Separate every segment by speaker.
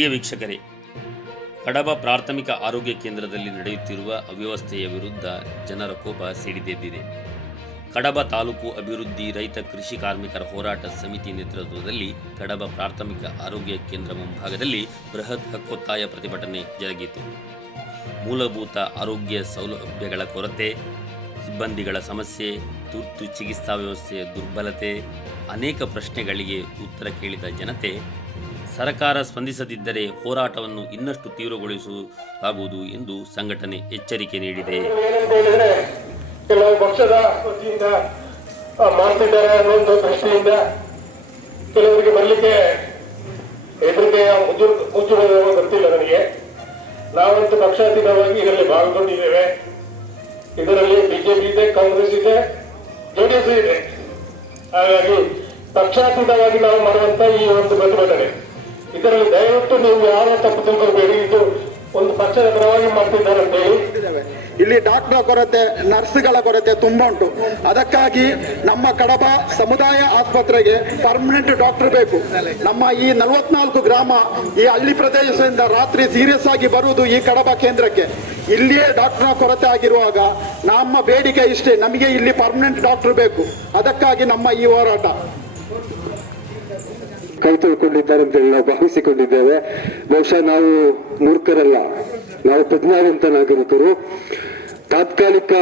Speaker 1: ಪ್ರಿಯ ವೀಕ್ಷಕರೇ, ಕಡಬ ಪ್ರಾಥಮಿಕ ಆರೋಗ್ಯ ಕೇಂದ್ರದಲ್ಲಿ ನಡೆಯುತ್ತಿರುವ ಅವ್ಯವಸ್ಥೆಯ ವಿರುದ್ಧ ಜನರ ಕೋಪ ಸಿಡಿದೆದ್ದಿದೆ. ಕಡಬ ತಾಲೂಕು ಅಭಿವೃದ್ಧಿ ರೈತ ಕೃಷಿ ಕಾರ್ಮಿಕರ ಹೋರಾಟ ಸಮಿತಿ ನೇತೃತ್ವದಲ್ಲಿ ಕಡಬ ಪ್ರಾಥಮಿಕ ಆರೋಗ್ಯ ಕೇಂದ್ರ ಮುಂಭಾಗದಲ್ಲಿ ಬೃಹತ್ ಹಕ್ಕೊತ್ತಾಯ ಪ್ರತಿಭಟನೆ ಜರುಗಿತು. ಮೂಲಭೂತ ಆರೋಗ್ಯ ಸೌಲಭ್ಯಗಳ ಕೊರತೆ, ಸಿಬ್ಬಂದಿಗಳ ಸಮಸ್ಯೆ, ತುರ್ತು ಚಿಕಿತ್ಸಾ ವ್ಯವಸ್ಥೆಯ ದುರ್ಬಲತೆ, ಅನೇಕ ಪ್ರಶ್ನೆಗಳಿಗೆ ಉತ್ತರ ಕೇಳಿದ ಜನತೆ ಸರ್ಕಾರ ಸ್ಪಂದಿಸದಿದ್ದರೆ ಹೋರಾಟವನ್ನು ಇನ್ನಷ್ಟು ತೀವ್ರಗೊಳಿಸಲಾಗುವುದು ಎಂದು ಸಂಘಟನೆ ಎಚ್ಚರಿಕೆ ನೀಡಿದೆ.
Speaker 2: ಕೆಲವು ಪಕ್ಷದ ವತಿಯಿಂದ ಮಾಡ್ತಿದ್ದಾರೆ ಅನ್ನೋ ಒಂದು ದೃಷ್ಟಿಯಿಂದ ಕೆಲವರಿಗೆ ಬರಲಿಕ್ಕೆ ಹೆದರಿಕೆಯ ಮುಜು ಮುಚ್ಚುವುದೇನೋ ಗೊತ್ತಿಲ್ಲ ನನಗೆ. ನಾವಂತೂ ಪಕ್ಷಾತೀತವಾಗಿ ಇದರಲ್ಲಿ ಪಾಲ್ಗೊಂಡಿದ್ದೇವೆ ಇದರಲ್ಲಿ ಬಿಜೆಪಿ ಇದೆ, ಕಾಂಗ್ರೆಸ್ ಇದೆ ಜೆಡಿಎಸ್ ಇದೆ. ಹಾಗಾಗಿ ಪಕ್ಷಾತೀತವಾಗಿ ನಾವು ಮಾಡುವಂತ ಈ ಒಂದು ಪ್ರತಿಭಟನೆ. ಇದರಲ್ಲಿ ದಯವಿಟ್ಟು ನೀವು ಯಾರು ತಪ್ಪು ತಿಳ್ಕೊಳ್ಬೇಡಿ. ಇದು ಒಂದು ಪಕ್ಷದ ಪರವಾಗಿ ಮಾಡ್ತಿದ್ದಾರೆ
Speaker 3: ಇಲ್ಲಿ ಡಾಕ್ಟರ್ ಕೊರತೆ, ನರ್ಸ್ಗಳ ಕೊರತೆ ತುಂಬಾ ಉಂಟು. ಅದಕ್ಕಾಗಿ ನಮ್ಮ ಕಡಬ ಸಮುದಾಯ ಆಸ್ಪತ್ರೆಗೆ ಪರ್ಮನೆಂಟ್ ಡಾಕ್ಟರ್ ಬೇಕು. ನಮ್ಮ ಈ ನಲವತ್ನಾಲ್ಕು ಗ್ರಾಮ ಈ ಹಳ್ಳಿ ಪ್ರದೇಶದಿಂದ ರಾತ್ರಿ ಸೀರಿಯಸ್ ಆಗಿ ಬರುವುದು ಈ ಕಡಬ ಕೇಂದ್ರಕ್ಕೆ. ಇಲ್ಲಿಯೇ ಡಾಕ್ಟರ್ ಕೊರತೆ ಆಗಿರುವಾಗ ನಮ್ಮ ಬೇಡಿಕೆ ಇಷ್ಟೇ. ನಮಗೆ ಇಲ್ಲಿ ಪರ್ಮನೆಂಟ್ ಡಾಕ್ಟರ್ ಬೇಕು. ಅದಕ್ಕಾಗಿ ನಮ್ಮ ಈ ಹೋರಾಟ.
Speaker 4: ಕೈ ತೊಳ್ಕೊಂಡಿದ್ದಾರೆ ಅಂತ ಹೇಳಿ ನಾವು ಭಾವಿಸಿಕೊಂಡಿದ್ದೇವೆ. ಬಹುಶಃ ನಾವು ಮೂರ್ಖರಲ್ಲ, ನಾವು ಪ್ರಜ್ಞಾವಂತ ನಾಗರಿಕರು ತಾತ್ಕಾಲಿಕ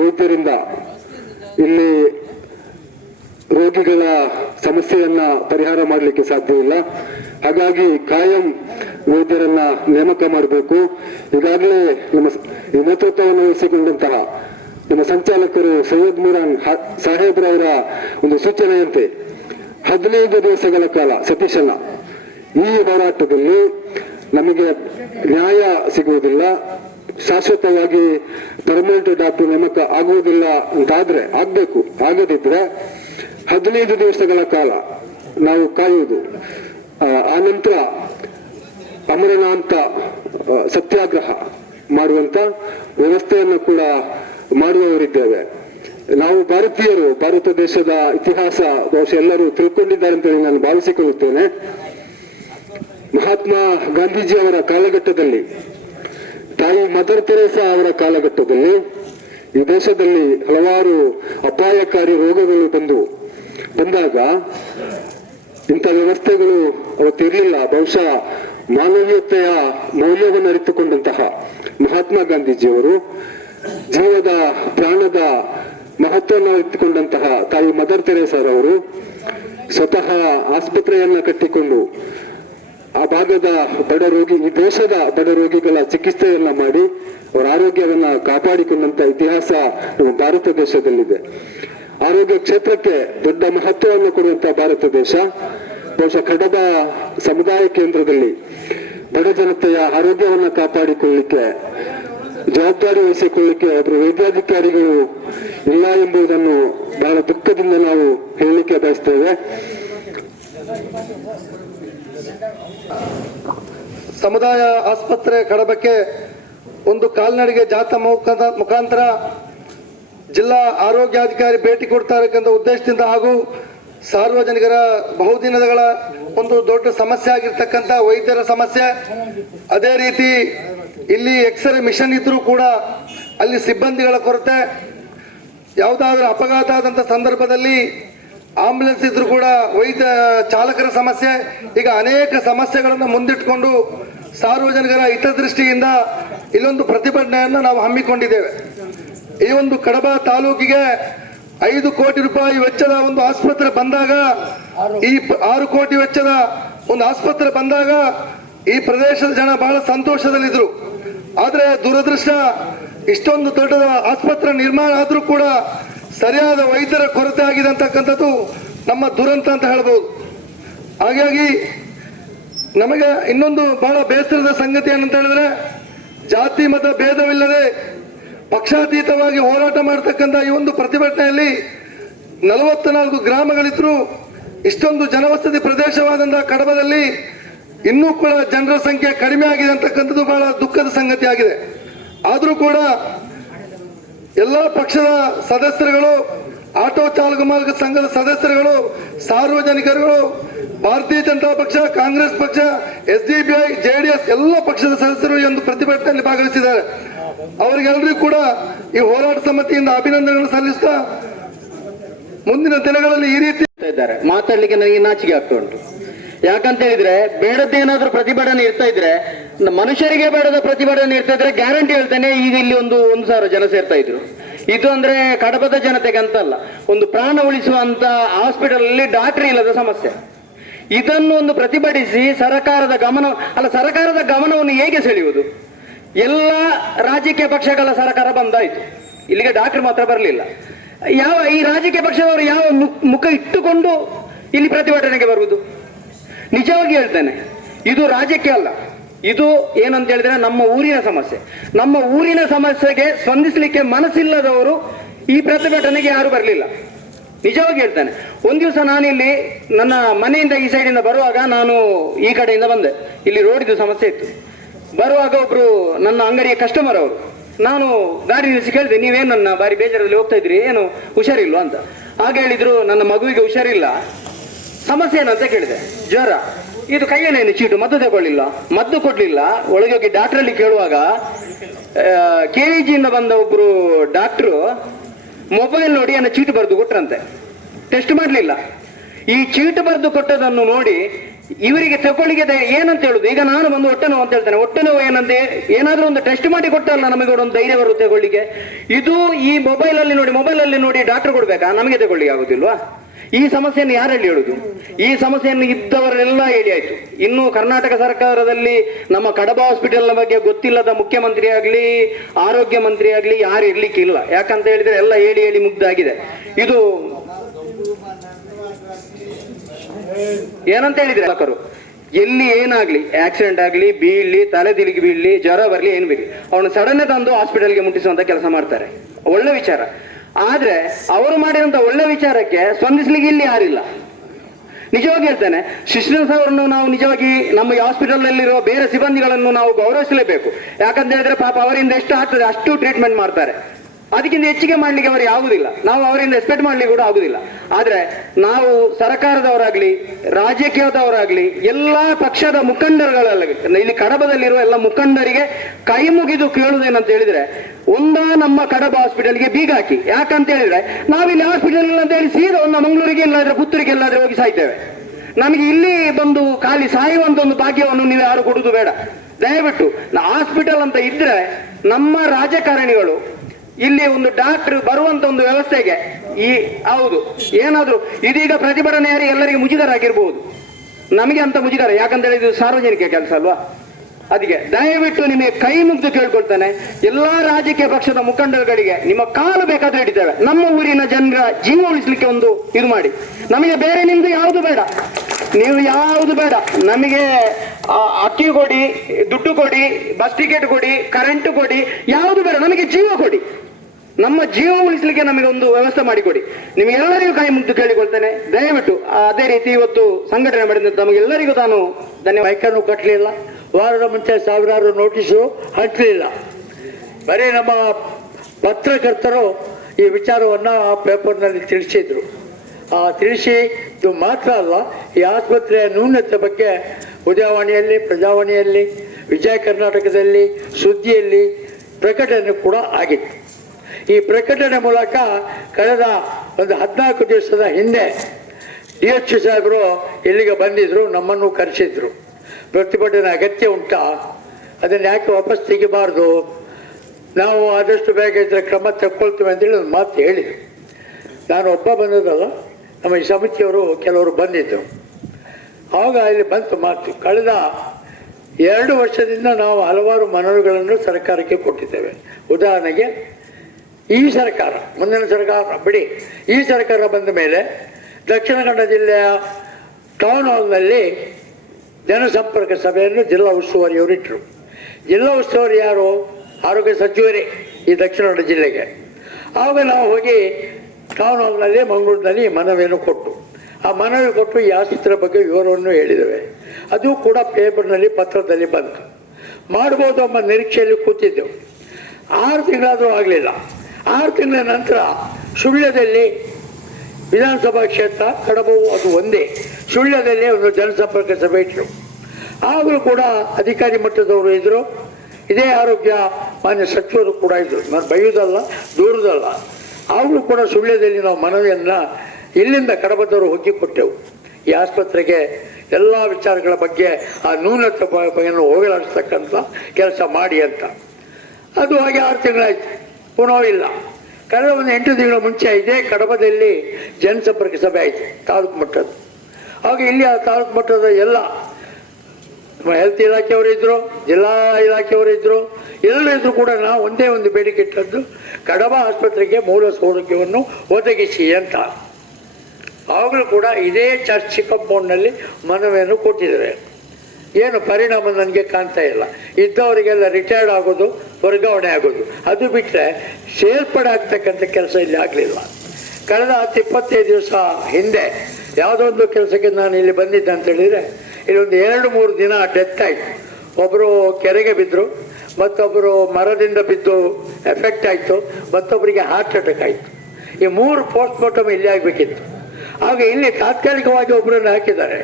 Speaker 4: ವೈದ್ಯರಿಂದ ಇಲ್ಲಿ ರೋಗಿಗಳ ಸಮಸ್ಯೆಯನ್ನ ಪರಿಹಾರ ಮಾಡಲಿಕ್ಕೆ ಸಾಧ್ಯವಿಲ್ಲ ಹಾಗಾಗಿ ಕಾಯಂ ವೈದ್ಯರನ್ನ ನೇಮಕ ಮಾಡಬೇಕು. ಈಗಾಗಲೇ ನಮ್ಮ ಈ ನೇತೃತ್ವವನ್ನು ವಹಿಸಿಕೊಂಡಂತಹ ನಮ್ಮ ಸಂಚಾಲಕರು ಸೈಯದ್ ಮುರಾನ್ ಸಾಹೇಬ್ರವರ ಒಂದು ಸೂಚನೆಯಂತೆ ಹದಿನೈದು ದಿವಸಗಳ ಕಾಲ ಸತೀಶನ ಈ ಹೋರಾಟದಲ್ಲಿ ನಮಗೆ ನ್ಯಾಯ ಸಿಗುವುದಿಲ್ಲ ಶಾಶ್ವತವಾಗಿ ಪರ್ಮನೆಂಟ್ ಡಾಕ್ಟರ್ ನೇಮಕ ಆಗುವುದಿಲ್ಲ ಅಂತಾದ್ರೆ ಆಗ್ಬೇಕು. ಆಗದಿದ್ರೆ ಹದಿನೈದು ದಿವಸಗಳ ಕಾಲ ನಾವು ಕಾಯುವುದು. ಆ, ನಂತರ ಅಮರನಾಂತ ಸತ್ಯಾಗ್ರಹ ಮಾಡುವಂತ ವ್ಯವಸ್ಥೆಯನ್ನು ಕೂಡ ಮಾಡುವವರಿದ್ದೇವೆ. ನಾವು ಭಾರತೀಯರು, ಭಾರತ ದೇಶದ ಇತಿಹಾಸ ಬಹುಶಃ ಎಲ್ಲರೂ ತಿಳ್ಕೊಂಡಿದ್ದಾರೆ ಅಂತ ಹೇಳಿ ನಾನು ಭಾವಿಸಿಕೊಳ್ಳುತ್ತೇನೆ. ಮಹಾತ್ಮ ಗಾಂಧೀಜಿ ಅವರ ಕಾಲಘಟ್ಟದಲ್ಲಿ, ತಾಯಿ ಮದರ್ ತೆರೇಸಾ ಅವರ ಕಾಲಘಟ್ಟದಲ್ಲಿ, ಈ ದೇಶದಲ್ಲಿ ಹಲವಾರು ಅಪಾಯಕಾರಿ ರೋಗಗಳು ಬಂದು, ಬಂದಾಗ ಇಂಥ ವ್ಯವಸ್ಥೆಗಳು ಅವತ್ತಿರಲಿಲ್ಲ ಬಹುಶಃ ಮಾನವೀಯತೆಯ ಮೌಲ್ಯವನ್ನು ಅರಿತುಕೊಂಡಂತಹ ಮಹಾತ್ಮ ಗಾಂಧೀಜಿಯವರು, ಜೀವದ, ಪ್ರಾಣದ ಮಹತ್ವವನ್ನು ಎತ್ತಿಕೊಂಡಂತಹ ತಾಯಿ ಮದರ್ ತೆರೇಸಾರವರು ಸ್ವತಃ ಆಸ್ಪತ್ರೆಯನ್ನ ಕಟ್ಟಿಕೊಂಡು ಆ ಭಾಗದ ಬಡ ರೋಗಿ, ಈ ದೇಶದ ಬಡ ರೋಗಿಗಳ ಚಿಕಿತ್ಸೆಯನ್ನ ಮಾಡಿ ಅವರ ಆರೋಗ್ಯವನ್ನ ಕಾಪಾಡಿಕೊಂಡಂತ ಇತಿಹಾಸ ಭಾರತ ದೇಶದಲ್ಲಿದೆ. ಆರೋಗ್ಯ ಕ್ಷೇತ್ರಕ್ಕೆ ದೊಡ್ಡ ಮಹತ್ವವನ್ನು ಕೊಡುವಂತ ಭಾರತ ದೇಶ. ಬಹುಶಃ ಕಡಬ ಸಮುದಾಯ ಕೇಂದ್ರದಲ್ಲಿ ಬಡ ಜನತೆಯ ಆರೋಗ್ಯವನ್ನ ಕಾಪಾಡಿಕೊಳ್ಳಿಕ್ಕೆ ಜವಾಬ್ದಾರಿ ವಹಿಸಿಕೊಳ್ಳಿಕ್ಕೆ ಒಬ್ಬರು ವೈದ್ಯಾಧಿಕಾರಿಗಳು ಇಲ್ಲ ಎಂಬುದನ್ನು ಬಹಳ ದುಃಖದಿಂದ ನಾವು ಹೇಳಲಿಕ್ಕೆ ಬಯಸ್ತೇವೆ.
Speaker 3: ಸಮುದಾಯ ಆಸ್ಪತ್ರೆ ಕಡಬಕ್ಕೆ ಒಂದು ಕಾಲ್ನಡಿಗೆ ಜಾಥಾ ಮುಖಾಂತ- ಮುಖಾಂತರ ಜಿಲ್ಲಾ ಆರೋಗ್ಯಾಧಿಕಾರಿ ಭೇಟಿ ಕೊಡ್ತಾ ಇರತಕ್ಕಂಥ ಉದ್ದೇಶದಿಂದ ಹಾಗೂ ಸಾರ್ವಜನಿಕರ ಬಹುದಿನಗಳ ಒಂದು ದೊಡ್ಡ ಸಮಸ್ಯೆ ಆಗಿರ್ತಕ್ಕಂಥ ವೈದ್ಯರ ಸಮಸ್ಯೆ. ಅದೇ ರೀತಿ ಇಲ್ಲಿ ಎಕ್ಸ್ರೇ ಮಿಷನ್ ಇದ್ರೂ ಕೂಡ ಅಲ್ಲಿ ಸಿಬ್ಬಂದಿಗಳ ಕೊರತೆ. ಯಾವುದಾದ್ರೂ ಅಪಘಾತ ಆದಂಥ ಸಂದರ್ಭದಲ್ಲಿ ಆಂಬುಲೆನ್ಸ್ ಇದ್ರೂ ಕೂಡ ವೈದ್ಯ, ಚಾಲಕರ ಸಮಸ್ಯೆ. ಈಗ ಅನೇಕ ಸಮಸ್ಯೆಗಳನ್ನು ಮುಂದಿಟ್ಕೊಂಡು ಸಾರ್ವಜನಿಕರ ಹಿತದೃಷ್ಟಿಯಿಂದ ಇಲ್ಲೊಂದು ಪ್ರತಿಭಟನೆಯನ್ನು ನಾವು ಹಮ್ಮಿಕೊಂಡಿದ್ದೇವೆ. ಈ ಒಂದು ಕಡಬ ತಾಲೂಕಿಗೆ ಐದು ಕೋಟಿ ರೂಪಾಯಿ ವೆಚ್ಚದ ಒಂದು ಆಸ್ಪತ್ರೆ ಬಂದಾಗ, ಈ ಆರು ಕೋಟಿ ವೆಚ್ಚದ ಒಂದು ಆಸ್ಪತ್ರೆ ಬಂದಾಗ ಈ ಪ್ರದೇಶದ ಜನ ಬಹಳ ಸಂತೋಷದಲ್ಲಿದ್ರು. ಆದ್ರೆ ದುರದೃಷ್ಟ, ಇಷ್ಟೊಂದು ದೊಡ್ಡದ ಆಸ್ಪತ್ರೆ ನಿರ್ಮಾಣ ಆದರೂ ಕೂಡ ಸರಿಯಾದ ವೈದ್ಯರ ಕೊರತೆ ಆಗಿದೆ ಅಂತಕ್ಕಂಥದ್ದು ನಮ್ಮ ದುರಂತ ಅಂತ ಹೇಳ್ಬೋದು. ಹಾಗಾಗಿ ನಮಗೆ ಇನ್ನೊಂದು ಬಹಳ ಬೇಸರದ ಸಂಗತಿ ಏನಂತ ಹೇಳಿದ್ರೆ, ಜಾತಿ ಮತ ಭೇದವಿಲ್ಲದೆ ಪಕ್ಷಾತೀತವಾಗಿ ಹೋರಾಟ ಮಾಡತಕ್ಕಂಥ ಈ ಒಂದು ಪ್ರತಿಭಟನೆಯಲ್ಲಿ ನಲವತ್ತ ನಾಲ್ಕು ಗ್ರಾಮಗಳಿದ್ರು ಇಷ್ಟೊಂದು ಜನವಸತಿ ಪ್ರದೇಶವಾದಂತಹ ಕಡಬದಲ್ಲಿ ಇನ್ನೂ ಕೂಡ ಜನರ ಸಂಖ್ಯೆ ಕಡಿಮೆ ಆಗಿದೆ ಅಂತಕ್ಕಂಥದ್ದು ಬಹಳ ದುಃಖದ ಸಂಗತಿ ಆಗಿದೆ. ಆದರೂ ಕೂಡ ಎಲ್ಲ ಪಕ್ಷದ ಸದಸ್ಯರುಗಳು, ಆಟೋ ಚಾಲಕ ಮಾಲಕ ಸಂಘದ ಸದಸ್ಯರುಗಳು, ಸಾರ್ವಜನಿಕರುಗಳು, ಭಾರತೀಯ ಜನತಾ ಪಕ್ಷ, ಕಾಂಗ್ರೆಸ್ ಪಕ್ಷ, S D B I, J D S ಎಲ್ಲ ಪಕ್ಷದ ಸದಸ್ಯರು ಈ ಒಂದು ಪ್ರತಿಭಟನೆಯಲ್ಲಿ ಭಾಗವಹಿಸಿದ್ದಾರೆ. ಅವರಿಗೆಲ್ಲರಿಗೂ ಕೂಡ ಈ ಹೋರಾಟ ಸಮಿತಿಯಿಂದ ಅಭಿನಂದನೆಗಳನ್ನು ಸಲ್ಲಿಸ್ತಾ ಮುಂದಿನ ದಿನಗಳಲ್ಲಿ ಈ ರೀತಿ
Speaker 5: ಇದ್ದಾರೆ. ಮಾತಾಡ್ಲಿಕ್ಕೆ ನನಗೆ ನಾಚಿಕೆ ಆಗ್ತಾ ಉಂಟು. ಯಾಕಂತ ಹೇಳಿದ್ರೆ ಬೇಡದ್ದೇನಾದ್ರೂ ಪ್ರತಿಭಟನೆ ಇರ್ತಾ ಇದ್ರೆ ಮನುಷ್ಯರಿಗೆ ಬೇಡದ ಪ್ರತಿಭಟನೆ ಇರ್ತಾ ಇದ್ರೆ ಗ್ಯಾರಂಟಿ ಹೇಳ್ತೇನೆ, ಈಗ ಇಲ್ಲಿ ಒಂದು ಒಂದು ಸಾವಿರ ಜನ ಸೇರ್ತಾ ಇದ್ರು. ಇದು ಅಂದ್ರೆ ಕಡಪದ ಜನತೆಗೆ ಅಂತಲ್ಲ ಒಂದು ಪ್ರಾಣ ಉಳಿಸುವಂತ ಹಾಸ್ಪಿಟಲ್ ಅಲ್ಲಿ ಡಾಕ್ಟರ್ ಇಲ್ಲದ ಸಮಸ್ಯೆ. ಇದನ್ನು ಒಂದು ಪ್ರತಿಭಟಿಸಿ ಸರಕಾರದ ಗಮನ, ಅಲ್ಲ ಸರಕಾರದ ಗಮನವನ್ನು ಹೇಗೆ ಸೆಳೆಯುವುದು? ಎಲ್ಲ ರಾಜಕೀಯ ಪಕ್ಷಗಳ ಸರಕಾರ ಬಂದಾಯ್ತು. ಇಲ್ಲಿಗೆ ಡಾಕ್ಟರ್ ಮಾತ್ರ ಬರಲಿಲ್ಲ. ಯಾವ, ಈ ರಾಜಕೀಯ ಪಕ್ಷದವರು ಯಾವ ಮುಖ- ಇಟ್ಟುಕೊಂಡು ಇಲ್ಲಿ ಪ್ರತಿಭಟನೆಗೆ ಬರುವುದು? ನಿಜವಾಗಿ ಹೇಳ್ತೇನೆ, ಇದು ರಾಜ್ಯಕ್ಕೆ ಅಲ್ಲ. ಇದು ಏನಂತ ಹೇಳಿದ್ರೆ ನಮ್ಮ ಊರಿನ ಸಮಸ್ಯೆ. ನಮ್ಮ ಊರಿನ ಸಮಸ್ಯೆಗೆ ಸ್ಪಂದಿಸಲಿಕ್ಕೆ ಮನಸ್ಸಿಲ್ಲದವರು ಈ ಪ್ರತಿಭಟನೆಗೆ ಯಾರು ಬರಲಿಲ್ಲ. ನಿಜವಾಗಿ ಹೇಳ್ತೇನೆ, ಒಂದ್ ದಿವಸ ನಾನಿಲ್ಲಿ ನನ್ನ ಮನೆಯಿಂದ ಈ ಸೈಡಿಂದ ಬರುವಾಗ ನಾನು ಈ ಕಡೆಯಿಂದ ಬಂದೆ. ಇಲ್ಲಿ ರೋಡಿದು ಸಮಸ್ಯೆ ಇತ್ತು. ಬರುವಾಗ ಒಬ್ರು ನನ್ನ ಅಂಗಡಿಯ ಕಸ್ಟಮರ್ ಅವರು, ನಾನು ಗಾಡಿ ನಿಲ್ಲಿಸಿ ಕೇಳಿದೆ, ನೀವೇನು ನನ್ನ ಬಾರಿ ಬೇಜಾರಲ್ಲಿ ಹೋಗ್ತಾ ಇದ್ರಿ ಏನು ಹುಷಾರಿಲ್ವಾ? ಅಂತ. ಆಗ ಹೇಳಿದ್ರು, ನನ್ನ ಮಗುವಿಗೆ ಹುಷಾರಿಲ್ಲ. ಸಮಸ್ಯೆ ಏನಂತ ಕೇಳಿದೆ. ಜ್ವರ. ಇದು ಕೈಯಲ್ಲೇನು ಚೀಟು? ಮದ್ದು ತಗೊಳ್ಳಿಲ್ಲ. ಮದ್ದು ಕೊಡ್ಲಿಲ್ಲ. ಒಳಗೆ ಹೋಗಿ ಡಾಕ್ಟ್ರಲ್ಲಿ ಕೇಳುವಾಗ ಕೆ ವಿ ಜಿಯಿಂದ ಬಂದ ಒಬ್ರು ಡಾಕ್ಟ್ರು ಮೊಬೈಲ್ ನೋಡಿ ನನ್ನ ಚೀಟು ಬರೆದು ಕೊಟ್ರಂತೆ. ಟೆಸ್ಟ್ ಮಾಡಲಿಲ್ಲ. ಈ ಚೀಟು ಬರೆದು ಕೊಟ್ಟದನ್ನು ನೋಡಿ ಇವರಿಗೆ ತಗೊಳ್ಳಿಗೆ ಏನಂತ ಹೇಳುದು? ಈಗ ನಾನು ಬಂದು ಹೊಟ್ಟೆ ನೋವು ಅಂತ ಹೇಳ್ತೇನೆ. ಹೊಟ್ಟೆ ನೋವು ಏನಂತೆ? ಏನಾದ್ರೂ ಒಂದು ಟೆಸ್ಟ್ ಮಾಡಿ ಕೊಟ್ಟಲ್ಲ ನಮಗೆ ಒಂದು ಧೈರ್ಯ ಬರುತ್ತೆ ತಗೊಳ್ಳಿಗೆ ಇದು ಈ ಮೊಬೈಲ್ ಅಲ್ಲಿ ನೋಡಿ ಮೊಬೈಲ್ ಅಲ್ಲಿ ನೋಡಿ ಡಾಕ್ಟರ್ ಕೊಡ್ಬೇಕಾ? ನಮಗೆ ತಗೊಳ್ಳಿ ಆಗುದಿಲ್ವಾ? ಈ ಸಮಸ್ಯೆಯನ್ನು ಯಾರಲ್ಲಿ ಹೇಳುದು? ಈ ಸಮಸ್ಯೆಯನ್ನು ಇದ್ದವರೆಲ್ಲ ಹೇಳಿ ಆಯ್ತು. ಇನ್ನು ಕರ್ನಾಟಕ ಸರ್ಕಾರದಲ್ಲಿ ನಮ್ಮ ಕಡಬ ಹಾಸ್ಪಿಟಲ್ನ ಬಗ್ಗೆ ಗೊತ್ತಿಲ್ಲದ ಮುಖ್ಯಮಂತ್ರಿ ಆಗಲಿ, ಆರೋಗ್ಯ ಮಂತ್ರಿ ಆಗಲಿ ಯಾರು ಇರ್ಲಿಕ್ಕಿಲ್ಲ ಯಾಕಂತ ಹೇಳಿದ್ರೆ ಎಲ್ಲ ಹೇಳಿ ಹೇಳಿ ಮುಗ್ದಾಗಿದೆ. ಇದು ಏನಂತ ಹೇಳಿದ್ರೆ ಚಾಲಕರು ಎಲ್ಲಿ ಏನಾಗ್ಲಿ? ಆಕ್ಸಿಡೆಂಟ್ ಆಗಲಿ, ಬೀಳ್ಲಿ, ತಲೆ ತಿರುಗಿ ಬೀಳ್ಲಿ, ಜ್ವರ ಬರಲಿ, ಏನು ಬೀಳಿ ಅವನು ಸಡನ್ ತಂದು ಹಾಸ್ಪಿಟಲ್ಗೆ ಮುಟ್ಟಿಸುವಂತ ಕೆಲಸ ಮಾಡ್ತಾರೆ. ಒಳ್ಳೆ ವಿಚಾರ. ಆದ್ರೆ ಅವರು ಮಾಡಿದಂತ ಒಳ್ಳೆ ವಿಚಾರಕ್ಕೆ ಸ್ಪಂದಿಸ್ಲಿಕ್ಕೆ ಇಲ್ಲಿ ಯಾರಿಲ್ಲ. ನಿಜವಾಗಿ ಹೇಳ್ತೇನೆ ಶಿಶ್ನಸ್ ಅವರನ್ನು ನಾವು ನಿಜವಾಗಿ ನಮ್ಮ ಹಾಸ್ಪಿಟಲ್ ನಲ್ಲಿರುವ ಬೇರೆ ಸಿಬ್ಬಂದಿಗಳನ್ನು ನಾವು ಗೌರವಿಸಲೇಬೇಕು. ಯಾಕಂತ ಹೇಳಿದ್ರೆ ಪಾಪ ಅವರಿಂದ ಎಷ್ಟು ಆಗ್ತದೆ ಅಷ್ಟು ಟ್ರೀಟ್ಮೆಂಟ್ ಮಾಡ್ತಾರೆ. ಅದಕ್ಕಿಂತ ಹೆಚ್ಚಿಗೆ ಮಾಡ್ಲಿಕ್ಕೆ ಅವರು ಆಗುದಿಲ್ಲ. ನಾವು ಅವರಿಂದ ಎಕ್ಸ್ಪೆಕ್ಟ್ ಮಾಡ್ಲಿಕ್ಕೆ ಕೂಡ ಆಗುದಿಲ್ಲ. ಆದ್ರೆ ನಾವು ಸರ್ಕಾರದವರಾಗ್ಲಿ, ರಾಜಕೀಯದವರಾಗ್ಲಿ, ಎಲ್ಲಾ ಪಕ್ಷದ ಮುಖಂಡರುಗಳಾಗಲಿ ಇಲ್ಲಿ ಕಡಬದಲ್ಲಿರುವ ಎಲ್ಲ ಮುಖಂಡರಿಗೆ ಕೈ ಮುಗಿದು ಕೇಳುವುದೇನಂತ ಹೇಳಿದ್ರೆ, ಒಂದ ನಮ್ಮ ಕಡಬ ಹಾಸ್ಪಿಟಲ್ಗೆ ಬೀಗ ಹಾಕಿ. ಯಾಕಂತ ಹೇಳಿದ್ರೆ, ನಾವಿಲ್ಲಿ ಹಾಸ್ಪಿಟಲ್ ಇಲ್ಲ ಅಂತ ಹೇಳಿ ಸೀದಾ ಒಂದು ಮಂಗಳೂರಿಗೆ ಇಲ್ಲಾದ್ರೆ ಪುತ್ತೂರಿಗೆ ಎಲ್ಲಾದ್ರೆ ಹೋಗಿ ಸಾಯ್ತೇವೆ. ನಮಗೆ ಇಲ್ಲಿ ಬಂದು ಖಾಲಿ ಸಾಯುವಂತ ಒಂದು ಭಾಗ್ಯವನ್ನು ನೀವು ಯಾರು ಕೊಡುದು ಬೇಡ. ದಯವಿಟ್ಟು ಹಾಸ್ಪಿಟಲ್ ಅಂತ ಇದ್ರೆ ನಮ್ಮ ರಾಜಕಾರಣಿಗಳು ಇಲ್ಲಿ ಒಂದು ಡಾಕ್ಟರ್ ಬರುವಂತ ಒಂದು ವ್ಯವಸ್ಥೆಗೆ ಈ, ಹೌದು. ಏನಾದರೂ ಇದೀಗ ಪ್ರತಿಭಟನೆ ಎಲ್ಲರಿಗೆ ಮುಜುಗರ ಆಗಿರ್ಬೋದು ನಮಗೆ ಅಂತ ಮುಜುಗರ ಯಾಕಂತ ಇದು ಸಾರ್ವಜನಿಕ ಕೆಲಸ ಅಲ್ವಾ? ಅದಕ್ಕೆ ದಯವಿಟ್ಟು ನಿಮಗೆ ಕೈ ಮುಗ್ದು ಕೇಳ್ಕೊಳ್ತಾನೆ. ಎಲ್ಲಾ ರಾಜಕೀಯ ಪಕ್ಷದ ಮುಖಂಡರುಗಳಿಗೆ ನಿಮ್ಮ ಕಾಲು ಬೇಕಾದ್ರೆ ಹಿಡಿತೇವೆ. ನಮ್ಮ ಊರಿನ ಜನರ ಜೀವ ಉಳಿಸ್ಲಿಕ್ಕೆ ಒಂದು ಇದು ಮಾಡಿ. ನಮಗೆ ಬೇರೆ ನಿಮ್ದು ಯಾವುದು ಬೇಡ. ನೀವು ಯಾವುದು ಬೇಡ. ನಮಗೆ ಅಕ್ಕಿ ಕೊಡಿ, ದುಡ್ಡು ಕೊಡಿ ಬಸ್ ಟಿಕೆಟ್ ಕೊಡಿ ಕರೆಂಟ್ ಕೊಡಿ, ಯಾವುದು ಬೇಡ. ನಮಗೆ ಜೀವ ಕೊಡಿ. ನಮ್ಮ ಜೀವ ಉಳಿಸಲಿಕ್ಕೆ ನಮಗೆ ಒಂದು ವ್ಯವಸ್ಥೆ ಮಾಡಿಕೊಡಿ. ನಿಮಗೆಲ್ಲರಿಗೂ ಕೈ ಮುಗ್ದು ಕೇಳಿಕೊಳ್ತೇನೆ. ದಯವಿಟ್ಟು ಅದೇ ರೀತಿ ಇವತ್ತು ಸಂಘಟನೆ ಮಾಡಿದ ತಮಗೆಲ್ಲರಿಗೂ ತಾನು ಧನ್ಯವಾದ.
Speaker 6: ಬೈಕನ್ನು ಕಟ್ಟಲಿಲ್ಲ ವಾರದ ಮುಂಚೆ ಸಾವಿರಾರು ನೋಟಿಸು ಹಂಚಲಿಲ್ಲ. ಬರೀ ನಮ್ಮ ಪತ್ರಕರ್ತರು ಈ ವಿಚಾರವನ್ನು ಆ ಪೇಪರ್ನಲ್ಲಿ ತಿಳಿಸಿದ್ರು. ಆ ತಿಳಿಸಿ ಇದು ಮಾತ್ರ ಅಲ್ಲ, ಈ ಆಸ್ಪತ್ರೆಯ ನ್ಯೂನತೆ ಬಗ್ಗೆ ಉದಯವಾಣಿಯಲ್ಲಿ, ಪ್ರಜಾವಾಣಿಯಲ್ಲಿ, ವಿಜಯ ಕರ್ನಾಟಕದಲ್ಲಿ, ಸುದ್ದಿಯಲ್ಲಿ ಪ್ರಕಟಣೆ ಕೂಡ ಆಗಿತ್ತು. ಈ ಪ್ರಕಟಣೆ ಮೂಲಕ ಕಳೆದ ಒಂದು ಹದಿನಾಲ್ಕು ದಿವಸದ ಹಿಂದೆ ಡಿ ಎಚ್ ಸಾಹೇಬರು ಇಲ್ಲಿಗೆ ಬಂದಿದ್ರು, ನಮ್ಮನ್ನು ಕರೆಸಿದ್ರು. ಪ್ರತಿಭಟನೆ ಅಗತ್ಯ ಉಂಟಾ. ಅದನ್ನು ಯಾಕೆ ವಾಪಸ್ ತೆಗಿಬಾರ್ದು? ನಾವು ಆದಷ್ಟು ಬೇಗ ಇದ್ರೆ ಕ್ರಮ ತಗೊಳ್ತೀವಿ ಅಂತೇಳಿ ಒಂದು ಮಾತು ಹೇಳಿದರು. ನಾನು ಒಬ್ಬ ಬಂದದಲ್ಲ ನಮ್ಮ ಈ ಸಮಿತಿಯವರು ಕೆಲವರು ಬಂದಿದ್ದರು. ಆವಾಗ ಇಲ್ಲಿ ಬಂತು ಮಾತು. ಕಳೆದ ಎರಡು ವರ್ಷದಿಂದ ನಾವು ಹಲವಾರು ಮನವಿಗಳನ್ನು ಸರ್ಕಾರಕ್ಕೆ ಕೊಟ್ಟಿದ್ದೇವೆ. ಉದಾಹರಣೆಗೆ ಈ ಸರ್ಕಾರ, ಮುಂದಿನ ಸರ್ಕಾರ, ಬಿಡಿ. ಈ ಸರ್ಕಾರ ಬಂದ ಮೇಲೆ ದಕ್ಷಿಣ ಕನ್ನಡ ಜಿಲ್ಲೆಯ ಟೌನ್ ಹಾಲ್ನಲ್ಲಿ ಜನಸಂಪರ್ಕ ಸಭೆಯನ್ನು ಜಿಲ್ಲಾ ಉಸ್ತುವಾರಿಯವರು ಇಟ್ಟರು ಜಿಲ್ಲಾ ಉಸ್ತುವಾರಿ ಯಾರು? ಆರೋಗ್ಯ ಸಚಿವರೇ ಈ ದಕ್ಷಿಣ ಕನ್ನಡ ಜಿಲ್ಲೆಗೆ. ಆವಾಗ ನಾವು ಹೋಗಿ ಟೌನ್ ಹಾಲ್ನಲ್ಲಿ ಮಂಗಳೂರಿನಲ್ಲಿ ಮನವಿಯನ್ನು ಕೊಟ್ಟು. ಆ ಮನವಿ ಕೊಟ್ಟು ಈ ಆಸ್ಪತ್ರೆ ಬಗ್ಗೆ ವಿವರವನ್ನು ಹೇಳಿದ್ದೇವೆ. ಅದು ಕೂಡ ಪೇಪರ್ನಲ್ಲಿ, ಪತ್ರದಲ್ಲಿ ಬಂತು. ಮಾಡ್ಬೋದು ಎಂಬ ನಿರೀಕ್ಷೆಯಲ್ಲಿ ಕೂತಿದ್ದೆವು. ಆರು ತಿಂಗಳಾದರೂ ಆಗಲಿಲ್ಲ. ಆರು ತಿಂಗಳ ನಂತರ ಸುಳ್ಯದಲ್ಲಿ ವಿಧಾನಸಭಾ ಕ್ಷೇತ್ರ ಕಡಬವು ಅದು ಒಂದೇ. ಸುಳ್ಯದಲ್ಲಿ ಒಂದು ಜನಸಂಪರ್ಕ ಸಭೆ ಇಟ್ಟರು ಆಗಲೂ ಕೂಡ ಅಧಿಕಾರಿ ಮಟ್ಟದವರು ಇದ್ದರು ಇದೇ ಆರೋಗ್ಯ ಮಾನ್ಯ ಸಚಿವರು ಕೂಡ ಇದ್ದರು ನಾನು ಬೈಯೋದಲ್ಲ ದೂರದಲ್ಲ. ಆಗಲೂ ಕೂಡ ಸುಳ್ಯದಲ್ಲಿ ನಾವು ಮನವಿಯನ್ನು ಇಲ್ಲಿಂದ ಕಡಬದವರು ಕೊಟ್ಟೆವು ಈ ಆಸ್ಪತ್ರೆಗೆ ಎಲ್ಲ ವಿಚಾರಗಳ ಬಗ್ಗೆ ಆ ನ್ಯೂನತೆ ಬಗೆಯನ್ನು ಹೋಗಲಾಡಿಸ್ತಕ್ಕಂಥ ಕೆಲಸ ಮಾಡಿ ಅಂತ. ಅದು ಹಾಗೆ ಆರು ತಿಂಗಳಾಯ್ತು. ಪುನಃ ಇಲ್ಲ ಕಳೆದ ಒಂದು ಎಂಟು ತಿಂಗಳ ಮುಂಚೆ ಇದೇ ಕಡಬದಲ್ಲಿ ಜನಸಂಪರ್ಕ ಸಭೆ ಆಯಿತು, ತಾಲೂಕು ಮಟ್ಟದ್ದು. ಆಗ ಇಲ್ಲಿ ಆ ತಾಲೂಕು ಮಟ್ಟದ ಎಲ್ಲ ಹೆಲ್ತ್ ಇಲಾಖೆಯವರು ಇದ್ದರು ಜಿಲ್ಲಾ ಇಲಾಖೆಯವರು ಇದ್ದರು ಎಲ್ಲರೂ ಇದ್ರು ಕೂಡ ನಾವು ಒಂದೇ ಒಂದು ಬೇಡಿಕೆ ಇಟ್ಟದ್ದು, ಕಡಬ ಆಸ್ಪತ್ರೆಗೆ ಮೂಲ ಸೌಲಭ್ಯವನ್ನು ಒದಗಿಸಿ ಅಂತ. ಆವಾಗಲೂ ಕೂಡ ಇದೇ ಚರ್ಚ್ ಕಂಪೌಂಡ್ನಲ್ಲಿ ಮನವಿಯನ್ನು ಕೊಟ್ಟಿದ್ದಾರೆ. ಏನು ಪರಿಣಾಮ ನನಗೆ ಕಾಣ್ತಾ ಇಲ್ಲ. ಇದ್ದವರಿಗೆಲ್ಲ ರಿಟೈರ್ಡ್ ಆಗೋದು ವರ್ಗಾವಣೆ ಆಗೋದು. ಅದು ಬಿಟ್ಟರೆ ಸೇರ್ಪಡೆ ಆಗ್ತಕ್ಕಂಥ ಕೆಲಸ ಇಲ್ಲಿ ಆಗಲಿಲ್ಲ. ಕಳೆದ ಹತ್ತು ಇಪ್ಪತ್ತೈದು ದಿವಸ ಹಿಂದೆ ಯಾವುದೋ ಒಂದು ಕೆಲಸಕ್ಕೆ ನಾನು ಇಲ್ಲಿ ಬಂದಿದ್ದೆ ಅಂತ ಹೇಳಿದರೆ, ಇಲ್ಲೊಂದು ಎರಡು ಮೂರು ದಿನ ಡೆತ್ ಆಯಿತು. ಒಬ್ಬರು ಕೆರೆಗೆ ಬಿದ್ದರು ಮತ್ತೊಬ್ಬರು ಮರದಿಂದ ಬಿದ್ದು ಎಫೆಕ್ಟ್ ಆಯಿತು ಮತ್ತೊಬ್ಬರಿಗೆ ಹಾರ್ಟ್ ಅಟ್ಯಾಕ್ ಆಯಿತು. ಈ ಮೂರು ಪೋಸ್ಟ್ ಮಾರ್ಟಮ್ ಇಲ್ಲಿ ಆಗಬೇಕಿತ್ತು. ಆಗ ಇಲ್ಲಿ ತಾತ್ಕಾಲಿಕವಾಗಿ ಒಬ್ಬರನ್ನು ಹಾಕಿದ್ದಾರೆ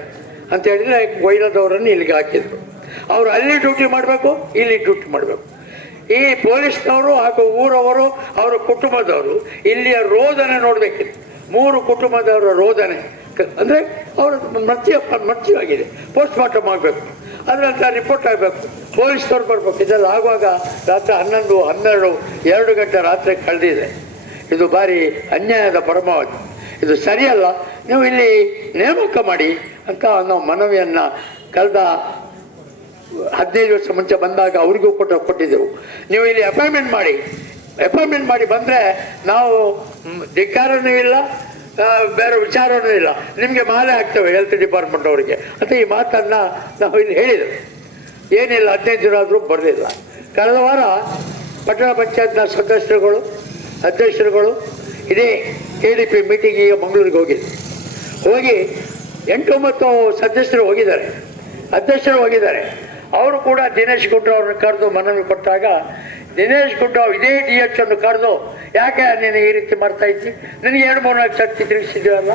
Speaker 6: ಅಂತ ಹೇಳಿದರೆ ಕೊಯ್ಲದವರನ್ನು ಇಲ್ಲಿಗೆ ಹಾಕಿದ್ರು. ಅವರು ಅಲ್ಲಿ ಡ್ಯೂಟಿ ಮಾಡಬೇಕು, ಇಲ್ಲಿ ಡ್ಯೂಟಿ ಮಾಡಬೇಕು. ಈ ಪೊಲೀಸ್ನವರು ಹಾಗೂ ಊರವರು ಅವರ ಕುಟುಂಬದವರು ಇಲ್ಲಿಯ ರೋದನೆ ನೋಡಬೇಕು ಮೂರು ಕುಟುಂಬದವರ ರೋದನೆ. ಅಂದರೆ ಅವರ ಮೃತ್ಯು ಮೃತ್ಯುವಾಗಿದೆ. ಪೋಸ್ಟ್ ಮಾರ್ಟಮ್ ಆಗಬೇಕು ಅದರಂತ ರಿಪೋರ್ಟ್ ಆಗಬೇಕು. ಪೊಲೀಸ್ನವ್ರು ಬರಬೇಕು. ಇದೆಲ್ಲ ಆಗುವಾಗ ರಾತ್ರಿ ಹನ್ನೊಂದು, ಹನ್ನೆರಡು, ಎರಡು ಗಂಟೆ ರಾತ್ರಿ ಕಳೆದಿದೆ. ಇದು ಭಾರಿ ಅನ್ಯಾಯದ ಪರಮಾವಧಿ. ಇದು ಸರಿಯಲ್ಲ. ನೀವು ಇಲ್ಲಿ ನೇಮಕ ಮಾಡಿ ಅಂತ ನಾವು ಮನವಿಯನ್ನು ಕಳೆದ ಹದಿನೈದು ವರ್ಷ ಮುಂಚೆ ಬಂದಾಗ ಅವರಿಗೂ ಕೊಟ್ಟು ಕೊಟ್ಟಿದ್ದೆವು. ನೀವು ಇಲ್ಲಿ ಅಪಾಯಿಂಟ್ಮೆಂಟ್ ಮಾಡಿ ಅಪಾಯಿಂಟ್ಮೆಂಟ್ ಮಾಡಿ ಬಂದರೆ ನಾವು ಧಿಕ್ಕಾರನೂ ಇಲ್ಲ ಬೇರೆ ವಿಚಾರನೂ ಇಲ್ಲ. ನಿಮಗೆ ಮಾಲೆ ಹಾಕ್ತೇವೆ ಹೆಲ್ತ್ ಡಿಪಾರ್ಟ್ಮೆಂಟ್ ಅವರಿಗೆ. ಅಂತ ಈ ಮಾತನ್ನು ನಾವು ಇಲ್ಲಿ ಹೇಳಿದೆವು. ಏನಿಲ್ಲ, ಹದಿನೈದು ದಿನ ಆದರೂ ಬರಲಿಲ್ಲ. ಕಳೆದ ವಾರ ಪಟ್ಟಣ ಪಂಚಾಯತ್ನ ಸದಸ್ಯರುಗಳು, ಅಧ್ಯಕ್ಷರುಗಳು, ಇದೇ ಕೆ ಡಿ ಪಿ ಮೀಟಿಂಗ್ ಈಗ ಮಂಗಳೂರಿಗೆ ಹೋಗಿದ್ದು ಹೋಗಿ ಎಂಟೊಂಬತ್ತು ಸದಸ್ಯರು ಹೋಗಿದ್ದಾರೆ. ಅಧ್ಯಕ್ಷರು ಹೋಗಿದ್ದಾರೆ. ಅವರು ಕೂಡ ದಿನೇಶ್ ಗುಂಡ್ರಾವ್ ಅವ್ರನ್ನ ಕರೆದು ಮನವಿ ಕೊಟ್ಟಾಗ, ದಿನೇಶ್ ಗುಂಡ್ರಾವ್ ಇದೇ ಡಿ ಎಚ್ ಅನ್ನು ಕರೆದು, ಯಾಕೆ ನೀನು ಈ ರೀತಿ ಮಾಡ್ತಾ ಇದ್ದಿ? ನಿನಗೆ ಎರಡು ಮೂರು ನಾಲ್ಕು ಸರ್ತಿ ತಿಳಿಸಿದ್ದೀವಲ್ಲ?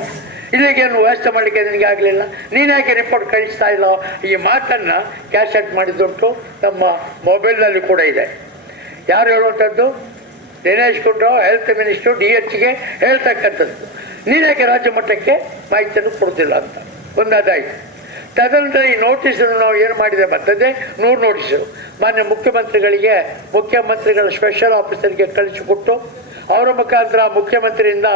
Speaker 6: ಇಲ್ಲಿಗೇನು ವ್ಯವಸ್ಥೆ ಮಾಡಲಿಕ್ಕೆ ನಿನಗೆ ಆಗಲಿಲ್ಲ? ನೀನು ಯಾಕೆ ರಿಪೋರ್ಟ್ ಕಳಿಸ್ತಾ ಇಲ್ಲ? ಈ ಮಾತನ್ನು ಕ್ಯಾಶ್ ಔಟ್ ಮಾಡಿದ್ದುಂಟು ನಮ್ಮ ಮೊಬೈಲ್ನಲ್ಲಿ ಕೂಡ ಇದೆ. ಯಾರು ಹೇಳುವಂಥದ್ದು Dinesh Gundurao health minister D ಎಚ್ಗೆ ಹೇಳ್ತಕ್ಕಂಥದ್ದು. ನೀನ್ಯಾಕೆ ರಾಜ್ಯ ಮಟ್ಟಕ್ಕೆ ಮಾಹಿತಿಯನ್ನು ಕೊಡ್ತಿಲ್ಲ ಅಂತ. ಒಂದಾದಾಯ್ತು. ತದನಂತರ ಈ ನೋಟಿಸನ್ನು ನಾವು ಏನು ಮಾಡಿದೆ ಬಂದದ್ದೇ, ನೂರು ನೋಟಿಸು. ಮಾನ್ಯ ಮುಖ್ಯಮಂತ್ರಿಗಳಿಗೆ, ಮುಖ್ಯಮಂತ್ರಿಗಳ ಸ್ಪೆಷಲ್ ಆಫೀಸರ್ಗೆ ಕಳಿಸಿಕೊಟ್ಟು, ಅವರ ಮುಖಾಂತರ ಮುಖ್ಯಮಂತ್ರಿಯಿಂದ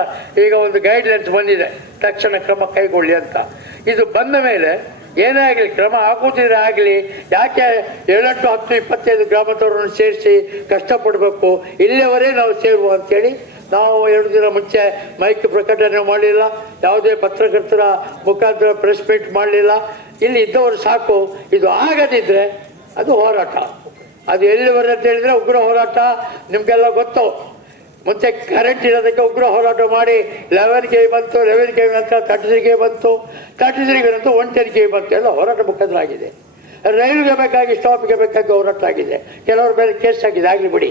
Speaker 6: ಈಗ ಒಂದು ಗೈಡ್ಲೈನ್ಸ್ ಬಂದಿದೆ. ತಕ್ಷಣ ಕ್ರಮ ಕೈಗೊಳ್ಳಿ ಅಂತ. ಇದು ಬಂದ ಮೇಲೆ ಏನೇ ಆಗಲಿ, ಕ್ರಮ ಆಗುತ್ತಿದ್ರೆ ಆಗಲಿ, ಯಾಕೆ ಏಳೆಂಟು, ಹತ್ತು, ಇಪ್ಪತ್ತೈದು ಗ್ರಾಮದವರನ್ನು ಸೇರಿಸಿ ಕಷ್ಟಪಡಬೇಕು, ಇಲ್ಲಿಯವರೇ ನಾವು ಸೇರುವ ಅಂತೇಳಿ ನಾವು ಎರಡು ದಿನ ಮುಂಚೆ ಮೈಕ್ ಪ್ರಕಟಣೆ ಮಾಡಲಿಲ್ಲ ಯಾವುದೇ ಪತ್ರಕರ್ತರ ಮುಖಾಂತರ ಪ್ರೆಸ್ ಮೀಟ್ ಮಾಡಲಿಲ್ಲ. ಇಲ್ಲಿ ಇದ್ದವರು ಸಾಕು. ಇದು ಆಗದಿದ್ದರೆ ಅದು ಹೋರಾಟ. ಅದು ಎಲ್ಲಿವರೆ ಅಂತ ಹೇಳಿದರೆ ಉಗ್ರ ಹೋರಾಟ. ನಿಮಗೆಲ್ಲ ಗೊತ್ತು. ಮತ್ತೆ ಕರೆಂಟ್ ಇರೋದಕ್ಕೆ ಉಗ್ರ ಹೋರಾಟ ಮಾಡಿ. ಲೆವೆನ್ ಕೆ ಬಂತು ಲೆವೆನ್ ಕೆ ನಂತರ ತರ್ಟಿ ತ್ರೀ ಕೆ ಬಂತು. ತರ್ಟಿ ತ್ರೀ ನಂತರ ಒನ್ ಟೆನ್ ಕೆ ಬಂತು. ಎಲ್ಲ ಹೋರಾಟ ಮುಖಾಂತರ ಆಗಿದೆ ರೈಲ್ಗೆ ಬೇಕಾಗಿ ಸ್ಟಾಪ್ಗೆ ಬೇಕಾಗಿ ಹೋರಾಟ ಆಗಿದೆ. ಕೆಲವರ ಮೇಲೆ ಕೇಸ್ ಆಗಿದೆ. ಆಗಲಿ ಬಿಡಿ.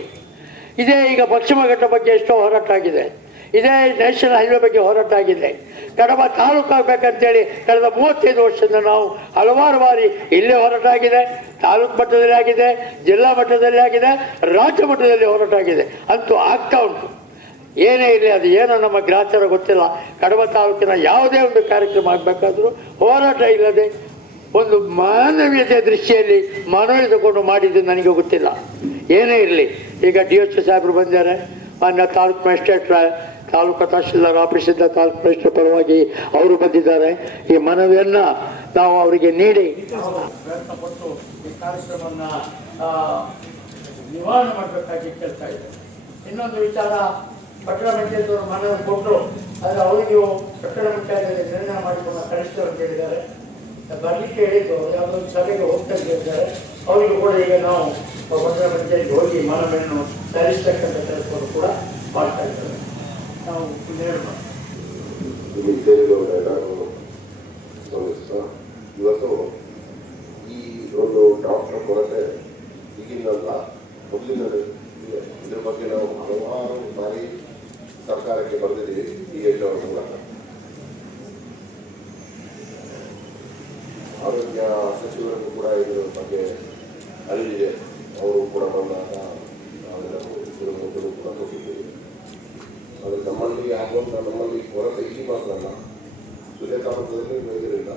Speaker 6: ಇದೇ ಈಗ ಪಶ್ಚಿಮ ಘಟ್ಟ ಬಗ್ಗೆ ಎಷ್ಟೋ ಹೋರಾಟ ಆಗಿದೆ. ಇದೇ ನ್ಯಾಷನಲ್ ಹೈವೇ ಬಗ್ಗೆ ಹೋರಾಟ ಆಗಿದೆ ಕಡಬ ತಾಲೂಕು ಆಗಬೇಕಂತೇಳಿ ಕಳೆದ ಮೂವತ್ತೈದು ವರ್ಷದಿಂದ ನಾವು ಹಲವಾರು ಬಾರಿ ಇಲ್ಲೇ ಹೋರಾಟ ಆಗಿದೆ ತಾಲೂಕು ಮಟ್ಟದಲ್ಲಿ ಆಗಿದೆ, ಜಿಲ್ಲಾ ಮಟ್ಟದಲ್ಲಿ ಆಗಿದೆ, ರಾಜ್ಯ ಮಟ್ಟದಲ್ಲಿ ಹೋರಾಟ ಆಗಿದೆ ಅಂತೂ ಆಗ್ತಾ ಉಂಟು. ಏನೇ ಇರಲಿ ಅದು ಏನೋ ನಮ್ಮ ಗ್ರಾಚಾರ ಗೊತ್ತಿಲ್ಲ. ಕಡಬ ತಾಲೂಕಿನ ಯಾವುದೇ ಒಂದು ಕಾರ್ಯಕ್ರಮ ಆಗಬೇಕಾದ್ರೂ ಹೋರಾಟ ಇಲ್ಲದೆ ಒಂದು ಮಾನವೀಯತೆಯ ದೃಷ್ಟಿಯಲ್ಲಿ ಮನವಿ ತಗೊಂಡು ಮಾಡಿದ್ದು ನನಗೆ ಗೊತ್ತಿಲ್ಲ. ಏನೇ ಇರಲಿ, ಈಗ ಡಿ ಎಚ್ ಸಾಹೇಬರು ಬಂದಿದ್ದಾರೆ, ಮಾನ್ಯ ತಾಲೂಕು ಮ್ಯಾಜಿಸ್ಟ್ರೇಟ್ ತಾಲೂಕು ತಹಶೀಲ್ದಾರ್ ಆಫೀಸಿಂದ ತಾಲೂಕು ಪ್ರಶ್ನೆ ಪರವಾಗಿ ಅವರು ಬಂದಿದ್ದಾರೆ. ಈ ಮನವಿಯನ್ನು ನಾವು ಅವರಿಗೆ ನೀಡಿ. ನಿವಾರಣೆ ಮಾಡಬೇಕಾಗಿ ಕೇಳ್ತಾ ಇದ್ದಾರೆ ಇನ್ನೊಂದು ವಿಚಾರ, ಪಟ್ಟಣ ಪಂಚಾಯತ್ ಮನವಿ ಕೊಟ್ಟರು ಆದರೆ ಅವರಿಗೆ ಪಟ್ಟಣ ಪಂಚಾಯತ್ ನಿರ್ಣಯ ಮಾಡಿಕೊಂಡು ಕನಿಷ್ಠರು ಅಂತ ಹೇಳಿದ್ದಾರೆ. ಬರಲಿಕ್ಕೆ ಹೇಳಿದ್ದು, ಯಾವುದೋ ಒಂದು ಸಭೆಗೆ ಹೋಗ್ತಾ ಇದ್ದಾರೆ ಅವರಿಗೂ ಕೂಡ ಈಗ ನಾವು ಪಟ್ಟಣ ಪಂಚಾಯತ್ ಹೋಗಿ ಮನವಿಯನ್ನು ಸಲ್ಲಿಸ್ತಕ್ಕಂಥ ಕೆಲಸವನ್ನು ಕೂಡ ಮಾಡ್ತಾ ಇದ್ದೇವೆ ನಾವು ನೇರಬಾರ್ದು
Speaker 7: ಇಲ್ಲಿ ಸೇರಿದವರು ಎಲ್ಲರೂ ಇವತ್ತು ಈ ಒಂದು ಡಾಕ್ಟರ್ ಕೊರತೆ ಈಗಿನಲ್ಲ ಮೊದಲಿನದು ಇದೆ. ಇದ್ರ ಬಗ್ಗೆ ನಾವು ಹಲವಾರು ಬಾರಿ ಸರ್ಕಾರಕ್ಕೆ ಬರೆದಿದ್ದೀವಿ ಈ ಎಲ್ಲವರ ಮೂಲಕ. ಆರೋಗ್ಯ ಸಚಿವರಿಗೂ ಕೂಡ ಇದರ ಬಗ್ಗೆ ಅರಿವಿದೆ. ಅವರು ಕೂಡ ಬಂದಾಗ ಆಗುವಂಥ ನಮ್ಮಲ್ಲಿ ಕೊರತೆ ಇಲ್ಲಿ ಮಾತ್ರ ಅಲ್ಲ ಸುರೇಖಾ ತಾಲೂಕಲ್ಲಿ ಮೈದೂರಿಲ್ಲ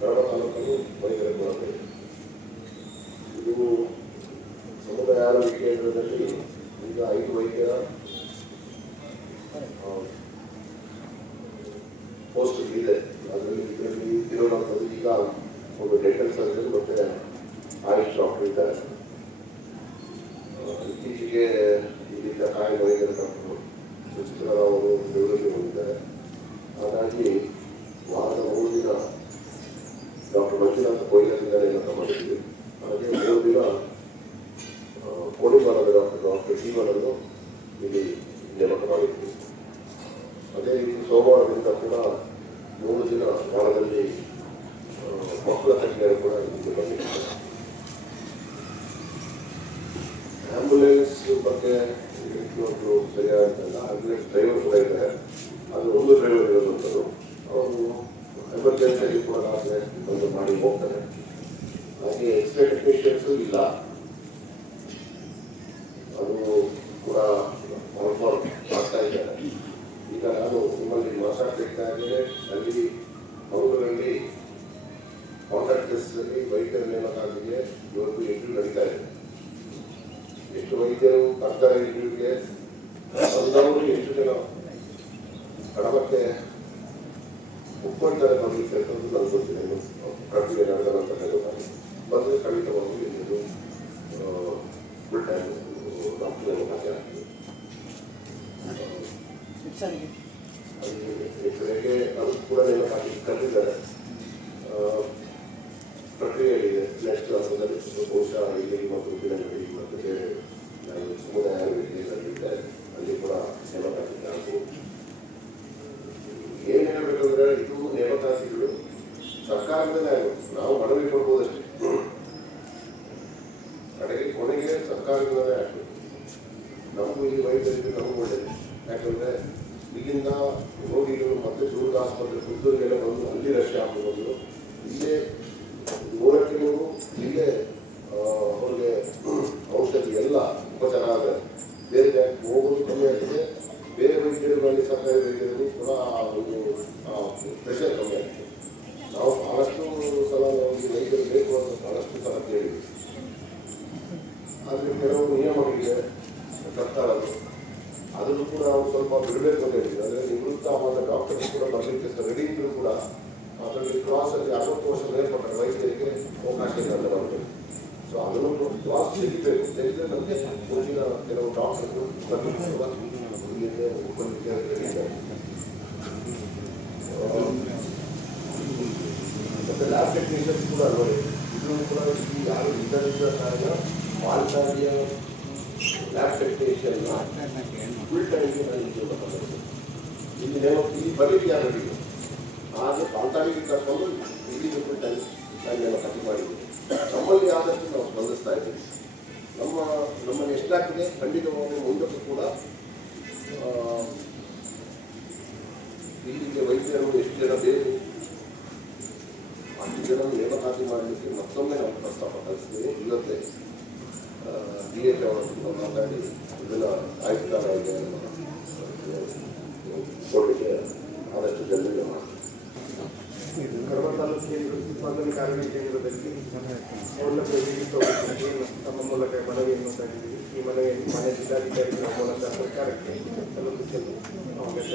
Speaker 7: ಕಡಬ ತಾಲೂಕಲ್ಲೂ ಮೈದೂರ ಕೊರತೆ ಹೋಗ್ತಾರೆ. ಹಾಗೆ ಎಕ್ಸ್ಪರ್ಟ್ ಇಲ್ಲ. ಇಲ್ಲಿಂದ ರೋಗಿಗಳು ಮತ್ತೆ ದೂರದ ಆಸ್ಪತ್ರೆ ಪುತ್ತೂರಿಗೆಲ್ಲ ಬಂದು ಅಲ್ಲಿ ರಶ್ ಆಗಬಹುದು ಇಲ್ಲೇ ನೂರಕ್ಕೆ ನೂರು ಇಲ್ಲೇ ಅವ್ರಿಗೆ ಔಷಧಿ ಎಲ್ಲ ಉಪಚಾರ ಆದರೆ ಬೇರೆ ಬ್ಯಾಂಕ್ ಹೋಗೋದು ಕಮ್ಮಿ ಆಗಿದೆ. ಬೇರೆ ವೈದ್ಯರುಗಳಲ್ಲಿ ಸರ್ಕಾರಿ ವೈದ್ಯರಲ್ಲಿ ಕೂಡ ಒಂದು ಪ್ರೆಷರ್ ಕಮ್ಮಿ ಆಗಿದೆ. ವಾಸ್ತವಿಕ ಹೇಳಿದ್ರೆ ನಮಗೆ ಮುಂದಿನ ಕೆಲವು ಡಾಕ್ಟರ್ಗಳು ಕನ್ನಡ ಓಪನ್ ವಿದ್ಯಾರ್ಥಿಗಳಿದ್ದಾರೆ ಇದಕ್ಕೂ ಕೂಡ ಇಲ್ಲಿಗೆ ವೈದ್ಯರು ಎಷ್ಟು ಜನ ಅಷ್ಟು ಜನ ನೇಮಕಾತಿ ಮಾಡಲಿಕ್ಕೆ ಮತ್ತೊಮ್ಮೆ ನಾವು ಪ್ರಸ್ತಾಪ ಕಳಿಸ್ತೀನಿ ಇವತ್ತೇ ಡಿ ಎಚ್ ಅವರೊಂದಿಗೆ ಮಾತಾಡಿ, ಇದನ್ನು ಆಯುಕ್ತಾಲಯ ಕೊಡಲಿಕ್ಕೆ ಆದಷ್ಟು
Speaker 2: ಜನರಿಗೆ ತಾಲೂಕಿನ ಕಾರ್ಮಿಕ ಕೇಂದ್ರದಲ್ಲಿ ತಮ್ಮ ಮೂಲಕ ಮನವಿಯನ್ನು ಸಲ್ಲಿಸಿದೆ ಈ ಮನೆ ಮನೆ ಜಿಲ್ಲಾಧಿಕಾರಿಗಳ ಮೂಲಕ ಸರ್ಕಾರಕ್ಕೆ ಸಲ್ಲಿಸಲು ಅವಕಾಶ